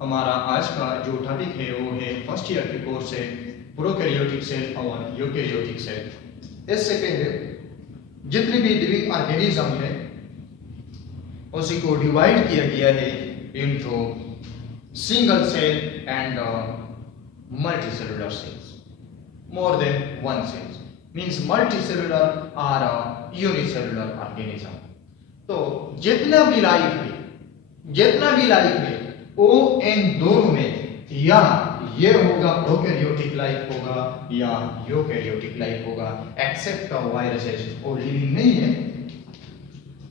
हमारा आज का जो टॉपिक है वो है फर्स्ट ईयर के कोर्स है प्रोकैरियोटिक सेल और यूकैरियोटिक सेल। इससे पहले जितने भी लिविंग ऑर्गेनिज्म है उसी को डिवाइड किया गया है into single cell and multicellular cells, more than one cells, means multicellular or unicellular organism। तो जितना भी लाइफ है वो इन दोनों में या ये होगा प्रोकैरियोटिक लाइफ होगा या यूकैरियोटिक लाइफ होगा, एक्सेप्ट वायरसेस वो लिविंग नहीं है।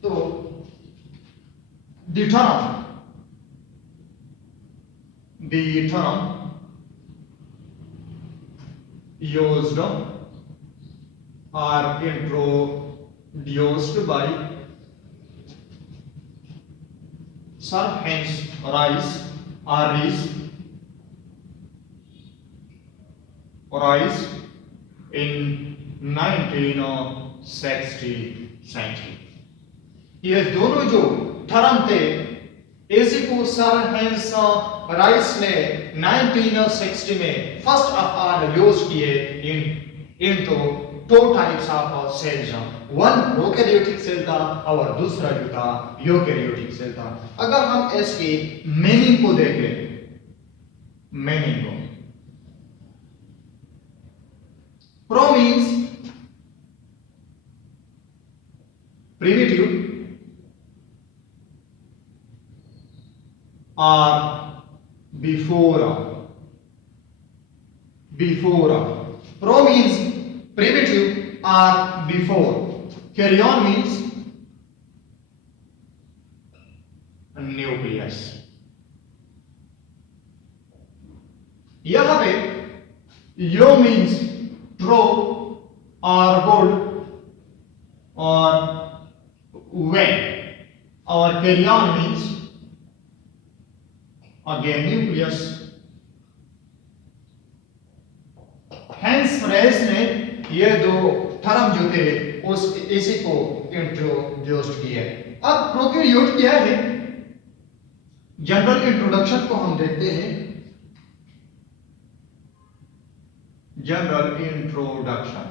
तो the term used or introduced by Sir Hans Rice in 1960। ये दोनों जो थर्म थे इसी को सर हेंस राइस ने 1960 में फर्स्ट ऑफ ऑल यूज किए into two types of cells, one prokaryotic cell था और दूसरा जो था यूकैरियोटिक सेल था। अगर हम इसकी मीनिंग को देखें, pro means primitive or before pro means primitive or before, carrion means nucleus। यहां पे यो means true or good or when, और carrion means again nucleus। Hans Ris ने ये दो थर्म जो थे उस इसी को इंट्रोड्यूस किया। अब प्रोकैरियोट क्या है, जनरल इंट्रोडक्शन को हम देखते हैं। जनरल इंट्रोडक्शन,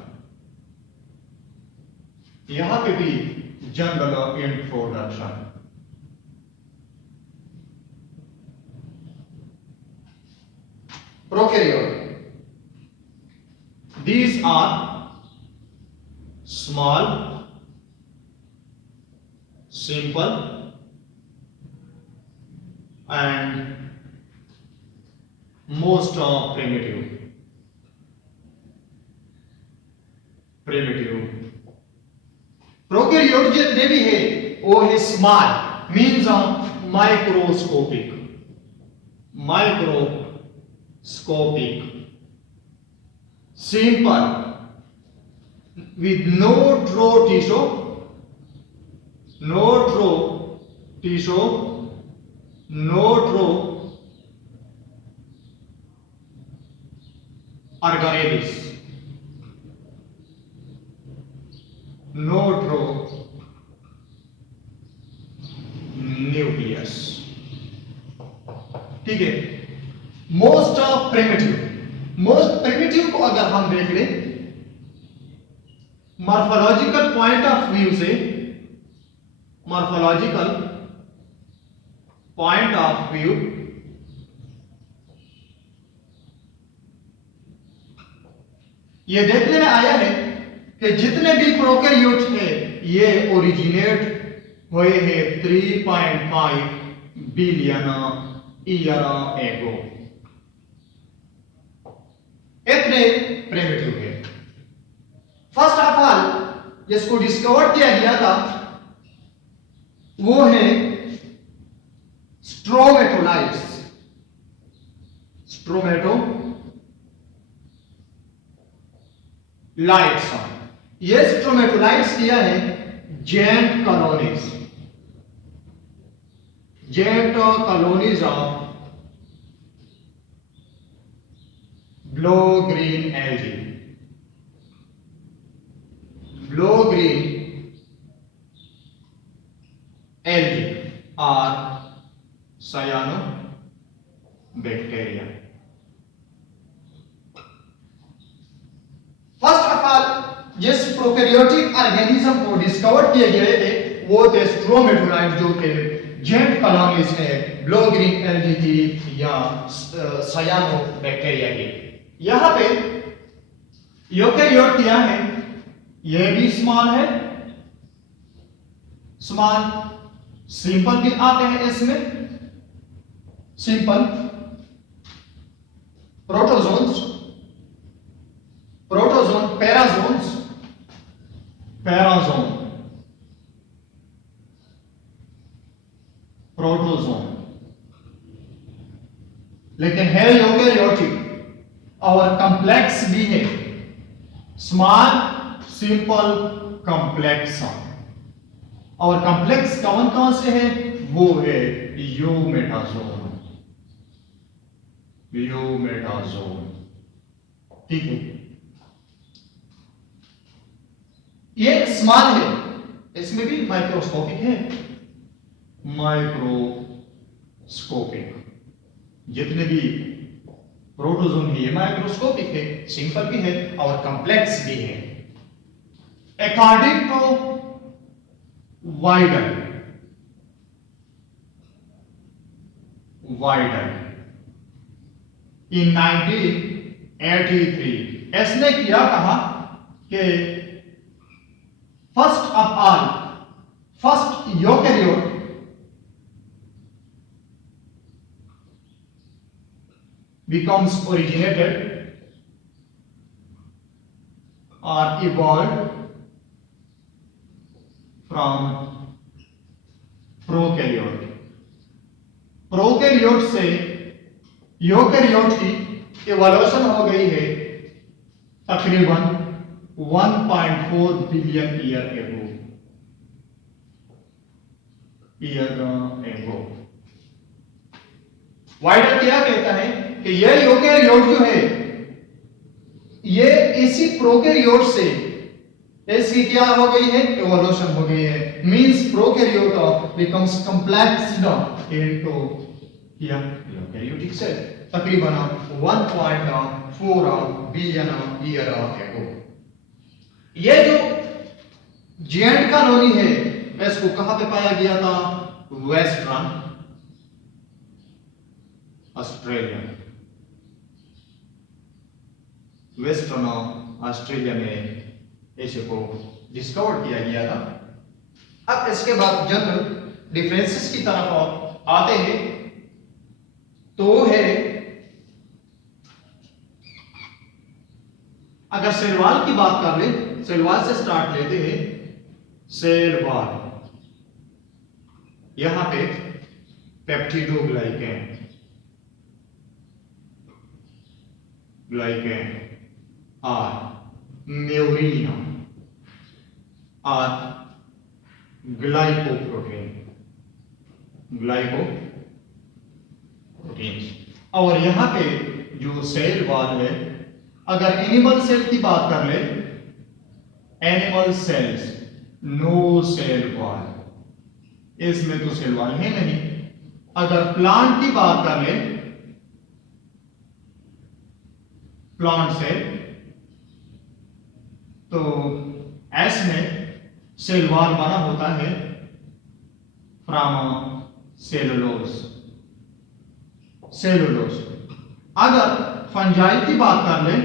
यहां पे भी general introduction. Prokaryote, these are small, simple and most primitive। Prokaryote जितने भी है वो है small, means microscopic, simple with no true tissue, no true organelles, no true nucleus। ठीक है। मोस्ट प्रिमिटिव को अगर हम देख लें मॉर्फोलॉजिकल पॉइंट ऑफ व्यू से, ये देखने में आया है कि जितने भी प्रोकैरियोट हैं ये ओरिजिनेट हुए हैं 3.5 बिलियन ईयर एगो। इतने प्रिमिटिव है। फर्स्ट ऑफ ऑल जिसको डिस्कवर किया गया था वो है स्ट्रोमेटोलाइट्स। ये स्ट्रोमेटोलाइट्स किया है giant colonies of blue green algae, or bacteria. First of all जिस प्रोकैरियोटिक ऑर्गेनिज्म को डिस्कवर किए गए थे वो थे स्ट्रोमेटोराइड, जो थे जेंट कॉलोनीज है ब्लू ग्रीन एल्गी की या सायानो बैक्टीरिया की। यहां पे यूकेरियोट क्या है, ये भी स्मॉल है, स्मॉल सिंपल भी आते हैं इसमें, simple protozoans, protozoan, पैराजोन्स, Paragon, protozoan, लेकिन है यूकेरियोटिक और कॉम्प्लेक्स भी है, स्मॉल सिंपल कॉम्प्लेक्स। और कॉम्प्लेक्स कौन कौन से हैं, वो है यूमेटाजोन, यूमेटाजोन, ठीक है। ये स्मॉल है, इसमें भी माइक्रोस्कोपिक है, माइक्रोस्कोपिक, जितने भी प्रोटोजोन है ये माइक्रोस्कोपिक है, सिंपल भी है और कॉम्प्लेक्स भी है। अकॉर्डिंग टू वाइडर, वाइडर इन 1983 इसने किया कहा कि first of all, first eukaryote becomes originated or evolved from prokaryote। Prokaryote से यूकेरियोट की इवोल्यूशन हो गई है तकरीबन 1.4 बिलियन ईयर एगो। वाइडर क्या कहता है कि ये यूकेरियोट जो है ये इसी प्रोकैरियोट से इसकी क्या हो गई है, इवोल्यूशन हो गई है। Means prokaryote becomes complexed into eukaryotic cell तकरीबन 1.4 बिलियन ईयर एगो। ये जो जेंट कॉलोनी है इसको कहां पे पाया गया था, वेस्टर्न ऑस्ट्रेलिया, वेस्टर्न ऑस्ट्रेलिया में इसको डिस्कवर किया गया था। अब इसके बाद जनरल डिफरेंसेस की तरफ आते हैं तो है, अगर सेल वॉल की बात कर ले, सेल वॉल से स्टार्ट लेते हैं। सेल वॉल, यहां पे पेप्टिडोग्लाइकेन, ग्लाइकेन और म्यूरिन और ग्लाइकोप्रोटीन, ग्लाइकोप्रोटीन। और यहां पे जो सेल वॉल है, अगर एनिमल सेल की बात कर ले, animal cells no cell wall, इसमें तो सेल वॉल है नहीं। अगर प्लांट की बात कर ले, प्लांट सेल, तो एस में सेल वॉल बना होता है फ्रॉम सेलुलोज, सेलुलोज। अगर फंजाई की बात कर ले,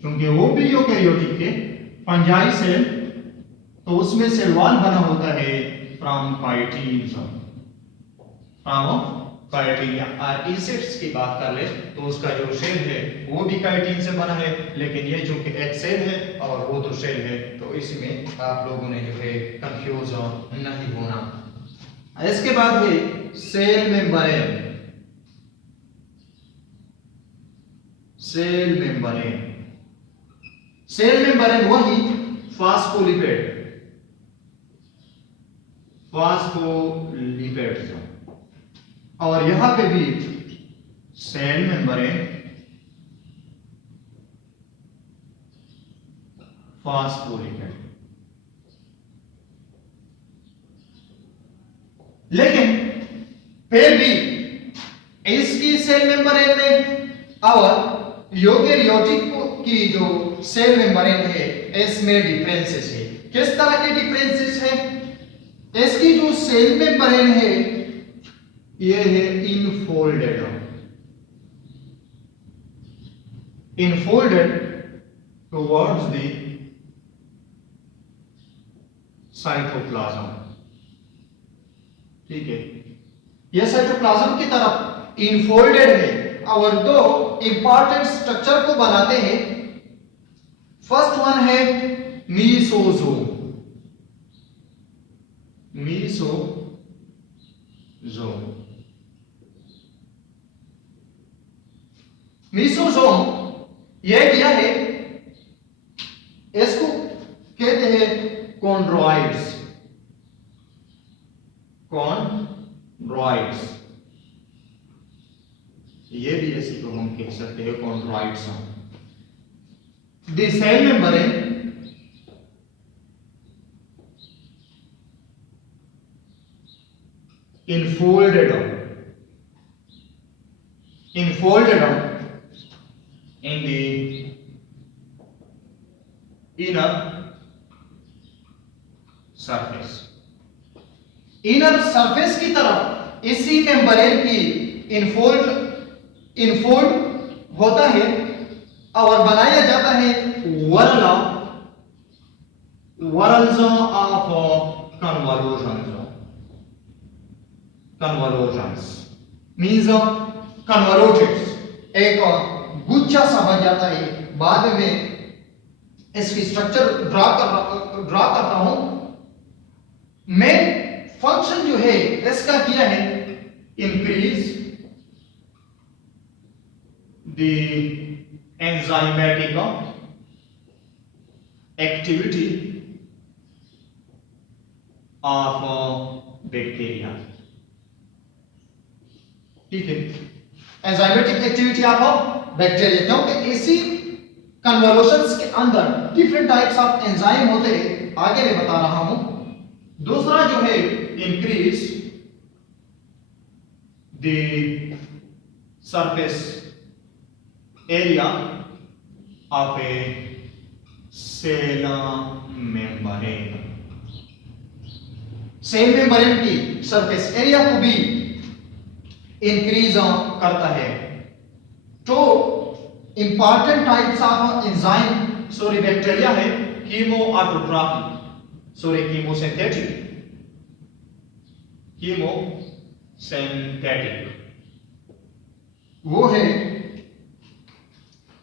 क्योंकि वो भी यूकेरियोटिक के फंजाई सेल, तो उसमें सेल वॉल बना होता है फ्रॉम काइटिन, फ्रॉम काइटिन। और इंसेक्ट्स की बात कर ले तो उसका जो सेल है वो भी काइटिन से बना है, लेकिन ये जो कि एक सेल है और वो तो सेल है, तो इसमें आप लोगों ने जो है कंफ्यूज नहीं होना। इसके बाद है cell membrane, cell membrane, cell membrane वही फास्फोलिपिड, फास्फोलिपिड्स। और यहां पे भी सेल मेम्ब्रेन, फास्फोलिपिड। लेकिन फिर भी इसकी सेल मेम्ब्रेन में और यूकेरियोटिक की जो सेल मेम्ब्रेन है इसमें डिफरेंसेस है। किस तरह के डिफरेंसेस है? इसकी जो सेल मेम्ब्रेन है ये है infolded, infolded towards the cytoplasm. ठीक है, यह साइटोप्लाज्म की तरफ इनफोल्डेड है और दो इंपॉर्टेंट स्ट्रक्चर को बनाते हैं। फर्स्ट वन है मीसोजोम, मीसोजोम यह क्या है? इसको कहते हैं कॉन्ड्रॉइड्स, कॉन्ड्रॉइड्स, ये भी इसी को हम कह सकते हैं chondroids. The cell membrane enfolded in the inner surface, inner surface की तरफ इसी मेम्ब्रेन की इनफोल्ड होता है और बनाया जाता है whorls of convolutions means convoluted, एक गुच्छा सा बन जाता है। बाद में इसकी स्ट्रक्चर ड्रा करता हूं। मेन फंक्शन जो है इसका क्या है? Increase the enzymatic activity of bacteria. ठीक है, एंजाइमेटिक एक्टिविटी ऑफ बैक्टीरिया, क्योंकि इसी कन्वोल्यूशंस के अंदर डिफरेंट टाइप्स ऑफ एंजाइम होते हैं, आगे मैं बता रहा हूं। दूसरा जो है increase the surface area of a cell membrane, cell membrane की सरफेस एरिया को भी इंक्रीज करता है। तो important types of enzyme bacteria है कीमोऑटोट्रॉफी, कीमोसिंथेटिक, वो है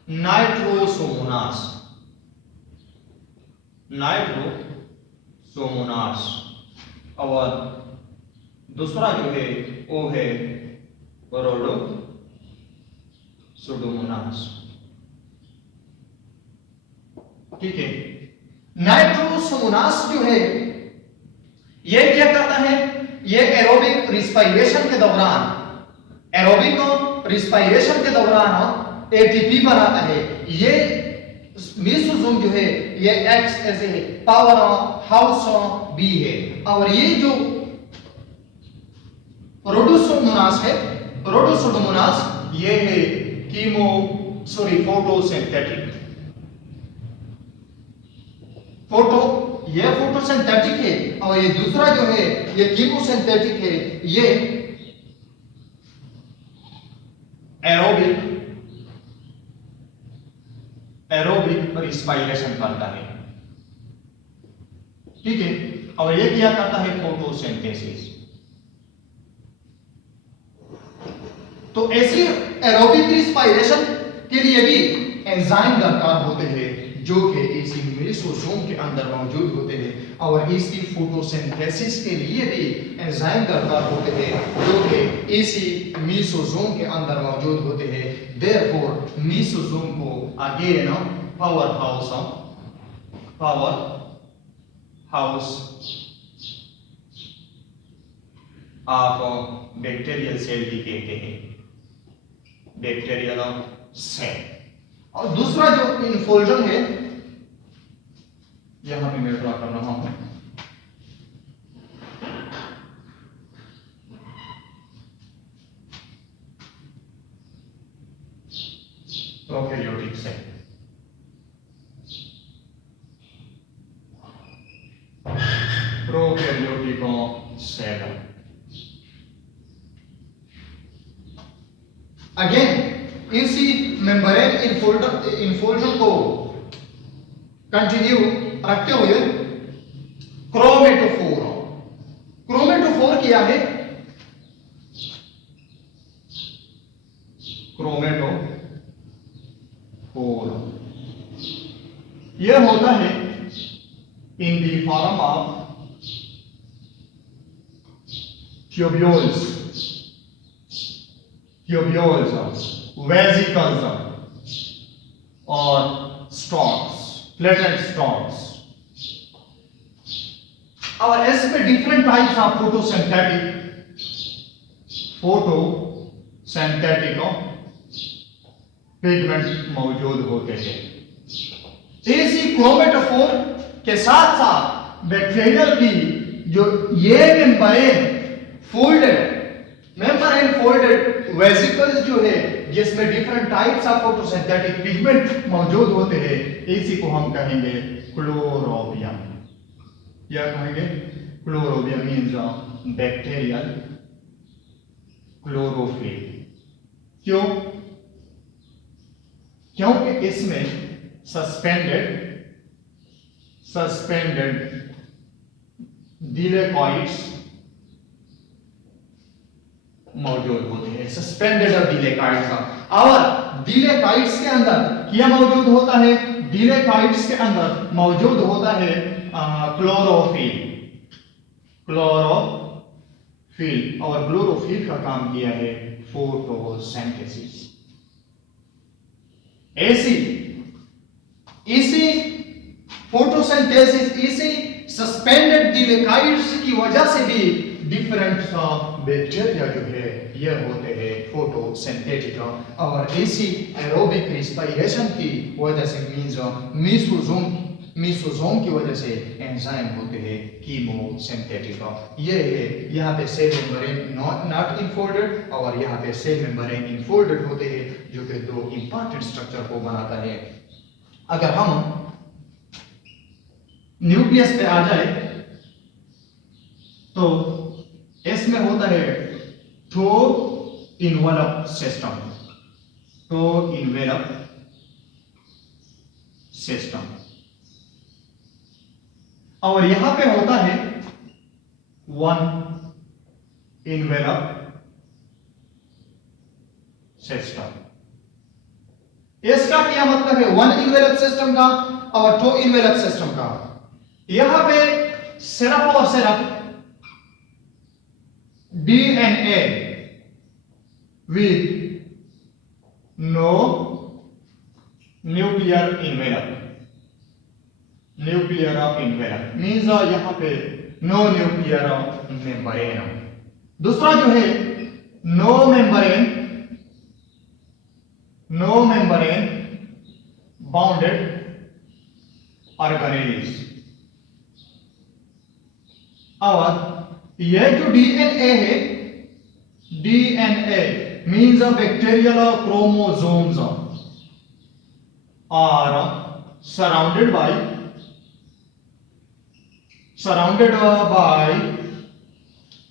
नाइट्रोसोमोनास, और दूसरा जो है वो है रोडोसुडोमोनास। ठीक है, नाइट्रोसोमोनास जो है ये क्या करता है? ये एरोबिक रिस्पायरेशन के दौरान एटीपी बनाता है। ये मीसोजोम जो है ये acts as a power house बी है, और ये जो रोडोसुडोमोनास है, ये है फोटोसिंथेटिक, ये फोटोसिंथेटिक है, और ये दूसरा जो है ये कीमोसिंथेटिक है। ये एरोबिक रिस्पायरेशन करता है। ठीक है, और ये क्या करता है? फोटोसिंथेसिस। तो ऐसी एरोबिक रिस्पायरेशन के लिए भी एंजाइम दरकार होते हैं जो कि इसी मीसोजोम के अंदर मौजूद होते हैं, और इसकी फोटोसिंथेसिस के लिए भी एंजाइम दरकार होते हैं जो कि इसी मीसोजोम के अंदर मौजूद होते हैं। देयरफॉर मीसोजोम को again power house of bacterial cell भी कहते हैं, बैक्टीरियल सेल। और दूसरा जो इनफोल्जन है यहां भी मैं ड्रा कर रहा हूं। Prokaryotic cell. Prokaryotic cell. Again इसी मेम्ब्रेन इन्फोल्जन को कंटिन्यू रखते हुए क्रोमेटोफोर। क्रोमेटोफोर क्या है? क्रोमेटोफोर यह होता है इन the form of tubules, vesicles और स्टॉक्स, प्लेटेड स्टॉक्स। और इसमें different types of photosynthetic pigment मौजूद होते हैं। इसी क्रोमेटोफोर के साथ साथ बैक्टीरियल की जो ये मेम्ब्रेन फोल्डेड वेसिकल्स जो है जिसमें different types of photosynthetic pigment मौजूद होते हैं, इसी को हम कहेंगे क्लोरोबियम। क्या कहेंगे? Chlorobium means bacterial chlorophyll. क्यों? क्योंकि इसमें सस्पेंडेड डिलेकॉइड्स मौजूद होते हैं। सस्पेंडेड और डिलेकॉइड्स, और डिलेकॉइड्स के अंदर क्या मौजूद होता है? डिलेकॉइड्स के अंदर मौजूद होता है क्लोरोफिल। और क्लोरोफिल का काम किया है फोटोसिंथेसिस। इसी फोटोसिंथेसिस, इसी सस्पेंडेड डिलेकॉइड्स की वजह से भी डिफरेंट बैक्टीरिया जो है ये होते हैं फोटोसिंथेटिक। और इसी एरोबिक रिस्पिरेशन की वजह से मीसोसोम की वजह से एंजाइम होते हैं कीमोसिंथेटिक। ये है यहाँ पे सेल मेम्ब्रेन नॉट इनफोल्डेड और यहाँ पे सेल मेम्ब्रेन इनफोल्डेड होते हैं, जो कि दो इंपॉर्टेंट स्ट्रक्चर को बनाता है। अगर हम न्यूक्लियस पे आ जाए तो इसमें होता है थ्रो इनवेलप सिस्टम, और यहां पे होता है वन इनवेलप सिस्टम। इसका क्या मतलब है वन इनवेलप सिस्टम का और टू इनवेलप सिस्टम का? यहां पे सिर्फ और सिर्फ DNA with no nuclear envelope means यहां पे no nuclear membrane। दूसरा जो है no membrane bounded organelles। और यह जो DNA है, DNA means bacterial chromosomes are surrounded by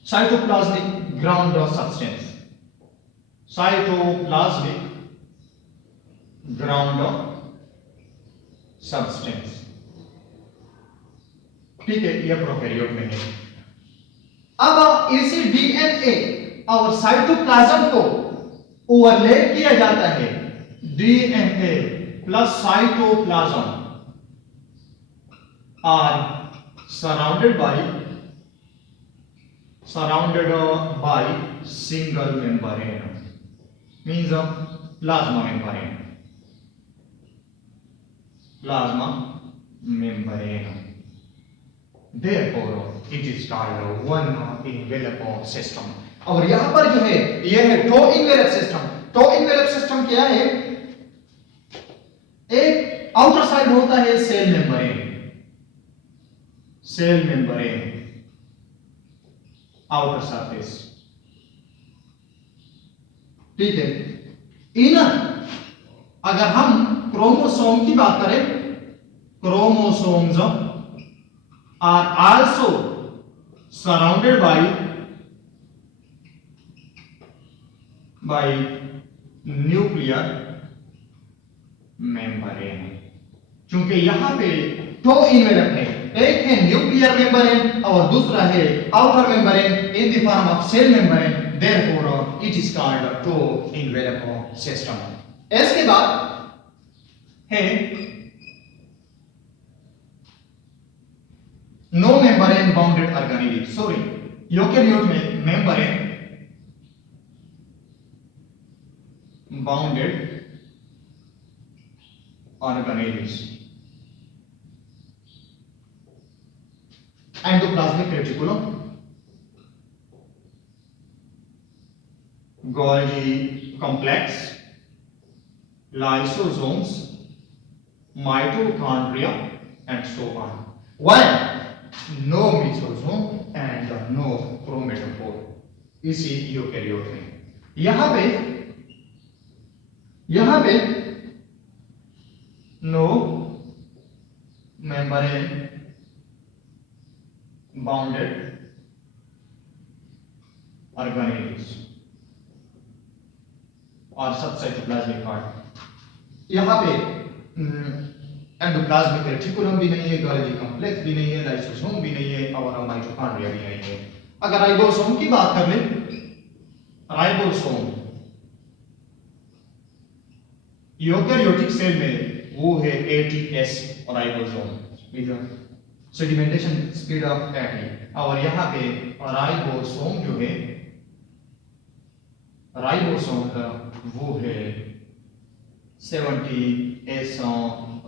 cytoplasmic ground substance, ठीक है, यह प्रोकैरियोट में है। अब इसी DNA और साइटोप्लाज्म को ओवरले किया जाता है। DNA plus cytoplasm are surrounded by single membrane means plasma membrane. Therefore, it is called one envelope system। और यहां पर जो है यह है two envelope system. Two envelope system क्या है? एक आउटर साइड होता है सेल मेम्ब्रेन आउटर सरफेस, ठीक है। इनर अगर हम क्रोमोसोम की बात करें, chromosomes are also surrounded by nuclear membrane. क्योंकि यहां पे दो इन्वेलप है, एक है न्यूक्लियर मेम्ब्रेन और दूसरा है outer membrane in the form of cell membrane, therefore it is called to envelope system. इसके बाद है no membrane bounded organelle. Sorry, eukaryote में membrane bounded organelles, endoplasmic reticulum, Golgi complex, lysosomes, mitochondria, and so on. While no mesosome and no chromatophore इसी eukaryote में। यहां पे no membrane bounded organelles और सब साइटोप्लाज्मिक पार्ट। यहां पे endoplasmic reticulum भी नहीं है, गोल्गी कॉम्प्लेक्स भी नहीं है, लाइसोसोम भी नहीं है और माइटोकॉन्ड्रिया भी नहीं है। अगर राइबोसोम की बात कर लें, राइबोसोम यूकेरियोटिक सेल में वो है ATS ribosome, sedimentation speed of eighty. और यहां पे राइबोसोम जो है, राइबोसोम का वो है 70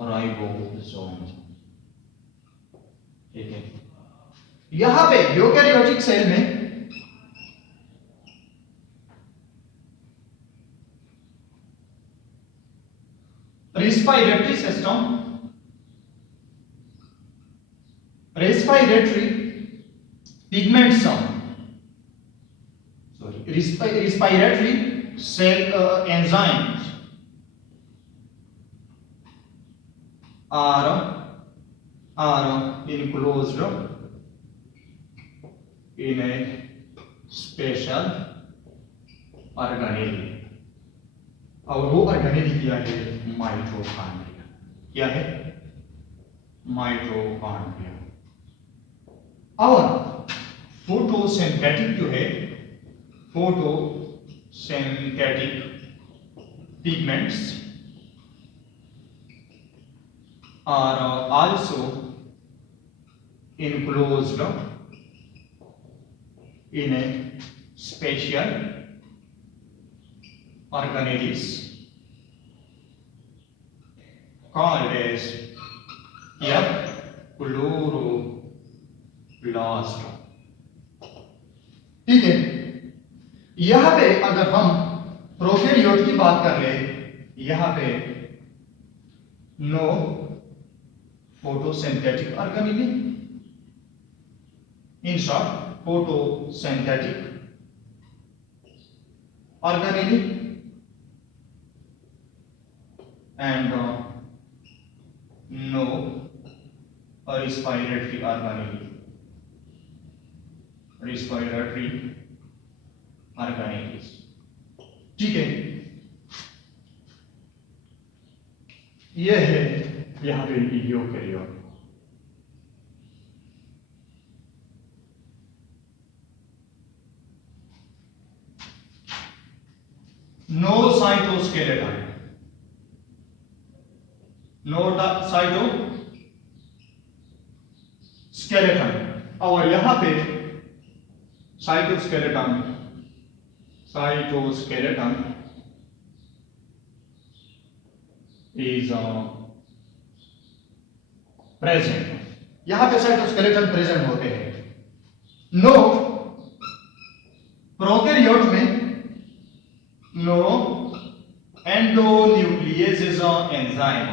राइबोसोम। ठीक है, यहां पे यूकेरियोटिक सेल में respiratory pigments, respiratory cell enzymes are enclosed in a special organelle, और वो ऑर्गेनेल क्या है? माइटोकॉन्ड्रिया। क्या है? माइटोकॉन्ड्रिया। और फोटोसिंथेटिक जो है, photosynthetic pigments are also enclosed in a special organelles called as chloroplast। ठीक है, यहां पे अगर हम प्रोकैरियोट की बात कर ले, यहां पे no photosynthetic organelle, in short photosynthetic organelle and no respiratory organelle, respiratory organelles. ठीक है, यह है यहां पे eukaryote. No cytoskeleton, no cytoskeleton, और यहां पे साइटोस्केलेटन इज प्रेजेंट। यहां पे साइटोस्केलेटन प्रेजेंट होते हैं। नो प्रोकैरियोट में नो एंडोन्यूक्लियेसेस एंजाइम,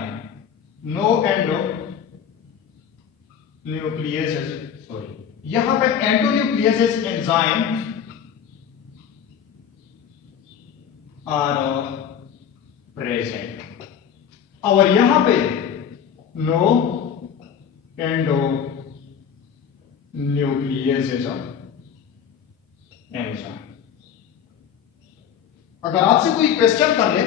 नो एंडोन्यूक्लियेसेस, सॉरी, यहां पे एंडोन्यूक्लियेसेस एंजाइम आर प्रेजेंट। और यहां पे नो एंडो न्यूक्लियस एंजाइम। अगर आपसे कोई क्वेश्चन कर ले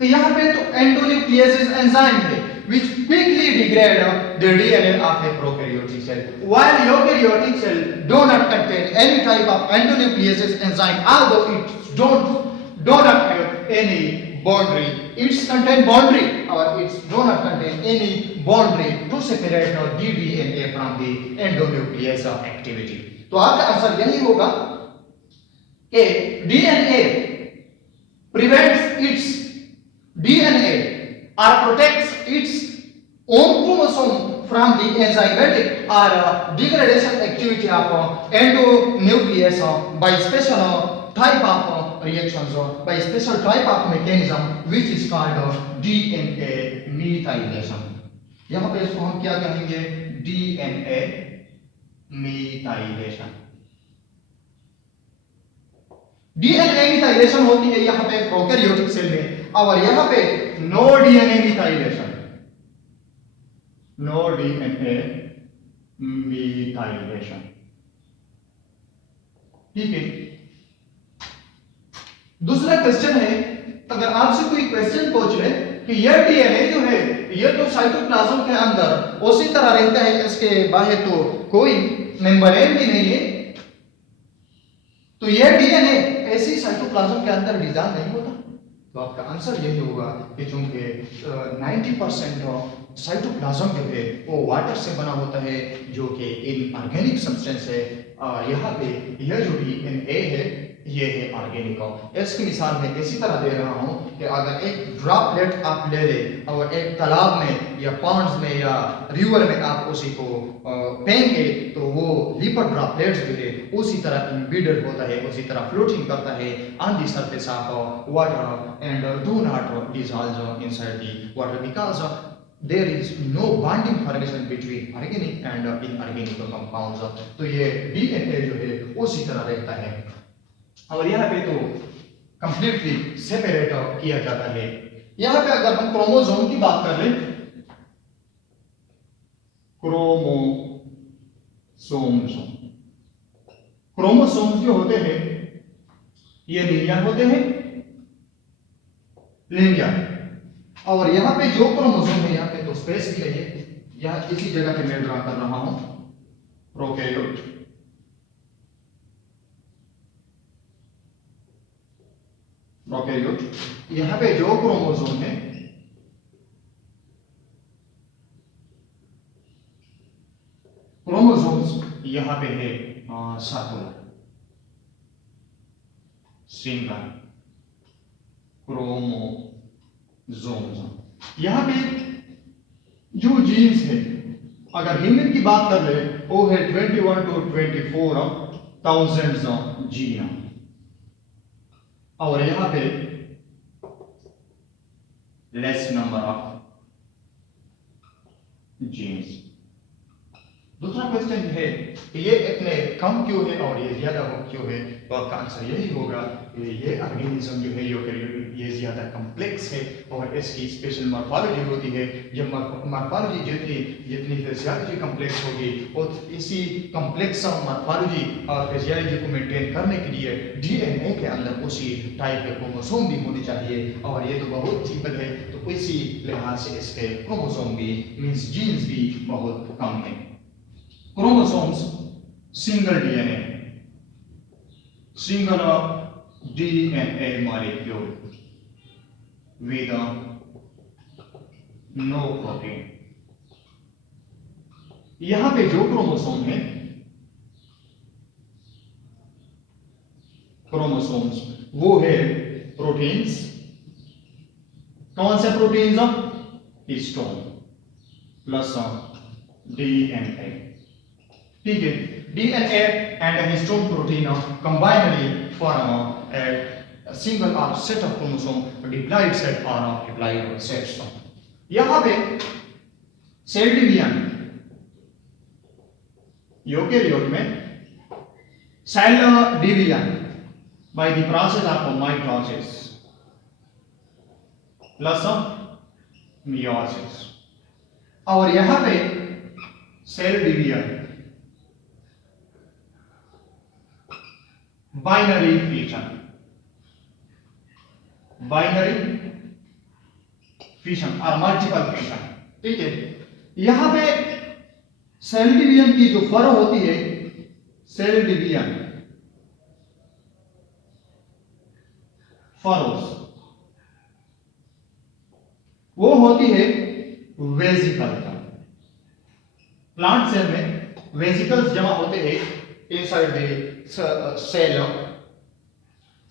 तो यहां पे तो एंडोन्यूक्लियस एंजाइम है which quickly degrade the DNA of a prokaryotic cell, while eukaryotic cell do not contain any type of endonuclease enzyme, although it do not have any boundary. It's contain boundary or it do not contain any boundary to separate the DNA from the endonuclease activity. तो आपका answer यही होगा कि DNA prevents its DNA or protects its own chromosome from the enzymatic or degradation activity of endonuclease by special type of reactions or by special type of mechanism which is called DNA methylation. यहाँ पे इसको हम क्या कहेंगे? DNA methylation. DNA methylation होती है यहां पे प्रोकैरियोटिक सेल में, और यहां पे no DNA methylation, no DNA methylation. ठीक है। दूसरा क्वेश्चन है, अगर आपसे कोई क्वेश्चन पूछ ले कि यह डीएनए जो है ये तो साइटोप्लाज्म के अंदर उसी तरह रहता है, इसके बाहर तो कोई मेम्ब्रेन भी नहीं है, तो यह डीएनए ऐसी साइटोप्लाज्म के अंदर डिजाइन नहीं होता। तो आपका आंसर यही होगा कि चूंकि 90% साइटोप्लाज्म जो है वो वाटर से बना होता है, जो कि इनऑर्गेनिक सब्सटेंस है। यहाँ पे यह जो डीएनए है ये है ऑर्गेनिक। इसकी मिसाल मैं इसी तरह दे रहा हूँ कि अगर एक ड्रॉपलेट आप ले ले और एक तालाब में या पॉन्ड्स में या रिवर में आप उसी को फेंके तो वो लिपिड ड्रॉपलेट्स जो है उसी तरह इम्बेडेड होता है, उसी तरह फ्लोटिंग करता है on the surface of water and do not dissolve inside the water because there is no bonding formation between organic and inorganic compounds. तो ये DNA जो है उसी तरह रहता है, और यहाँ पे तो कंप्लीटली सेपरेट किया जाता है। यहाँ पे अगर हम क्रोमोसोम की बात कर लें, क्रोमोसोम्स जो होते हैं ये लिनियर होते हैं, लिनियर। और यहाँ पे जो क्रोमोसोम है यहाँ पे तो स्पेस भी है, यहाँ इसी जगह पे मैं ड्रा कर रहा हूं प्रोकैरियोट। यहाँ पे जो क्रोमोसोम है क्रोमोसोम्स यहाँ पे है सर्कुलर सिंगल क्रोमोसोम्स। यहाँ पे जो जीन्स है अगर ह्यूमन की बात कर ले वो है 21 to 24,000 जीन, और यहाँ पे लेस नंबर ऑफ जीन्स। दूसरा क्वेश्चन है कि ये इतने कम क्यों है और ये ज्यादा क्यों है? तो आपका आंसर यही होगा कि ये ऑर्गेनिज्म जो है ये ज्यादा कॉम्प्लेक्स है और इसकी स्पेशल मॉर्फोलॉजी होती है। जब मॉर्फोलॉजी जितनी फिजियोलॉजी कॉम्प्लेक्स होगी और इसी कॉम्प्लेक्स मॉर्फोलॉजी और फिजियोलॉजी को मेंटेन करने के लिए डीएनए के अंदर उसी टाइप के क्रोमोसोम भी होने चाहिए, और ये तो बहुत सिंपल है। तो इसी लिहाज से इसके क्रोमोसोम भी मींस जीन्स भी बहुत कम है। Chromosomes single DNA molecule with no protein। यहां पे जो क्रोमोसोम है क्रोमोसोम्स वो है प्रोटीन्स। कौन से प्रोटीन्स? Histone plus DNA. ठीक है, DNA and histone protein combinedly form a single or set of chromosome, diploid set or diploid sets। यहां पे सेल डिवीजन यूकेरियोट में cell division by the process of mitosis plus meiosis. और यहां पे cell division, binary fission, binary fission और multiple fission. ठीक है, यहां पे सेल डिवीजन की जो फरो होती है, सेल डिवीजन फरोस, वो होती है वेजिकल का। प्लांट सेल में वेजिकल्स जमा होते हैं इनसाइड द सेल।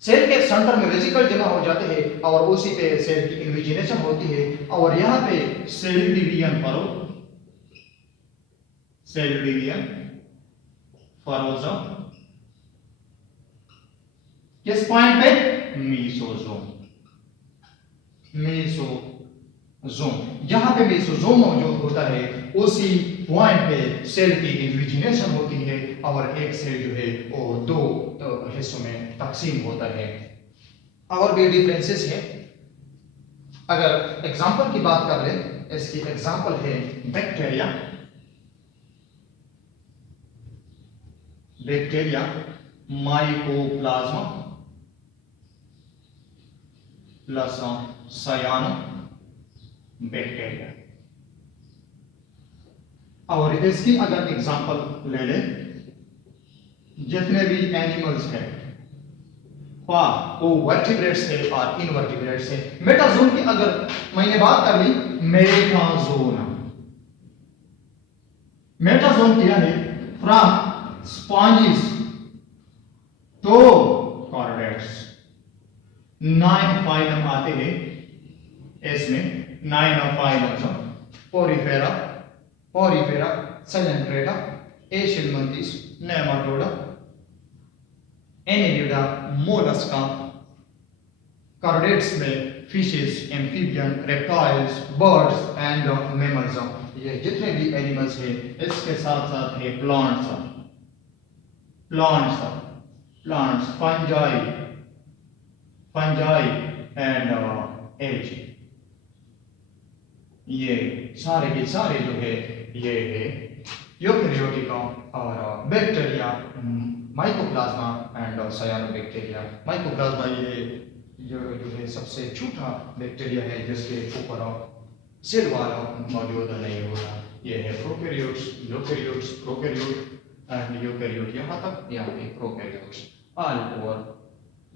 सेल के सेंटर में वेजिकल जमा हो जाते हैं और उसी पे सेल की इन्विजिनेशन होती है। और यहां पे cell division furrow, cell division फरोजोम, किस पॉइंट पे? Mesosome, mesosome. जहां पे मीसोजोम मौजूद होता है उसी पॉइंट पे सेल की इन्विजिनेशन होती है और एक सेल जो है वो दो हिस्सों में तकसीम होता है। और भी डिफरेंसेस है। अगर एग्जांपल की बात कर ले, इसकी एग्जांपल है bacteria. Bacteria, mycoplasma plus सायानो bacteria. और इसकी अगर एग्जांपल ले ले, जितने भी एनिमल्स हैं वो वर्टिब्रेट्स है और इनवर्टिब्रेट्स है। मेटाजोन की अगर मैंने बात कर ली, मेटाजोन, मेटाजोन क्या है? From sponges to chordates. 9 phylum आते हैं इसमें, 9 phylum, Porifera, Porifera, Coelenterata, Aschelminthes, Nematoda, Annelida, Mollusca. Chordates में fishes, amphibian, reptiles, birds and mammals. ये जितने भी एनिमल्स हैं, इसके साथ साथ है plants, plants, plants, fungi, fungi and algae. ये सारे के सारे जो है ये है यूकेरियोटिका और बैक्टीरिया, माइकोप्लाज्मा एंड सायानोबैक्टीरिया। माइकोप्लाज्मा ये जो है सबसे छोटा बैक्टीरिया है जिसके ऊपर सेल वाला मौजूद नहीं होता। ये है prokaryotes, eukaryotes, prokaryote and eukaryote, यहाँ तक यहाँ पे प्रोकैरियोट्स। ऑल ओवर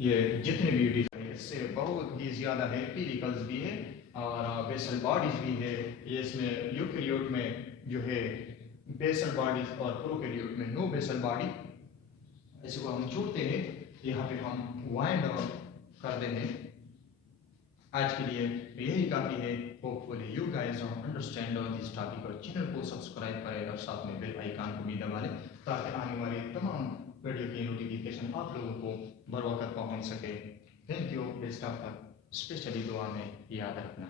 ये जितने भी डिफरेंट, इससे बहुत ही ज्यादा है। पेरिकल्स भी है और बेसल बॉडीज भी है। ये इसमें यूकेरियोट में जो है बेसल बॉडीज और प्रोकैरियोट में नो बेसल बॉडी। इसको हम छोड़ते हैं, यहाँ पे हम वाइंड करते हैं। आज के लिए यही काफी है। Hopefully you guys understand this topic और चैनल को सब्सक्राइब करें और साथ में बेल आइकन को भी दबा लें ताकि आने वाले तमाम वीडियो की नोटिफिकेशन आप लोगों को बर वक्त पहुंच सके। Thank you. Best of luck, specially दुआ में याद रखना।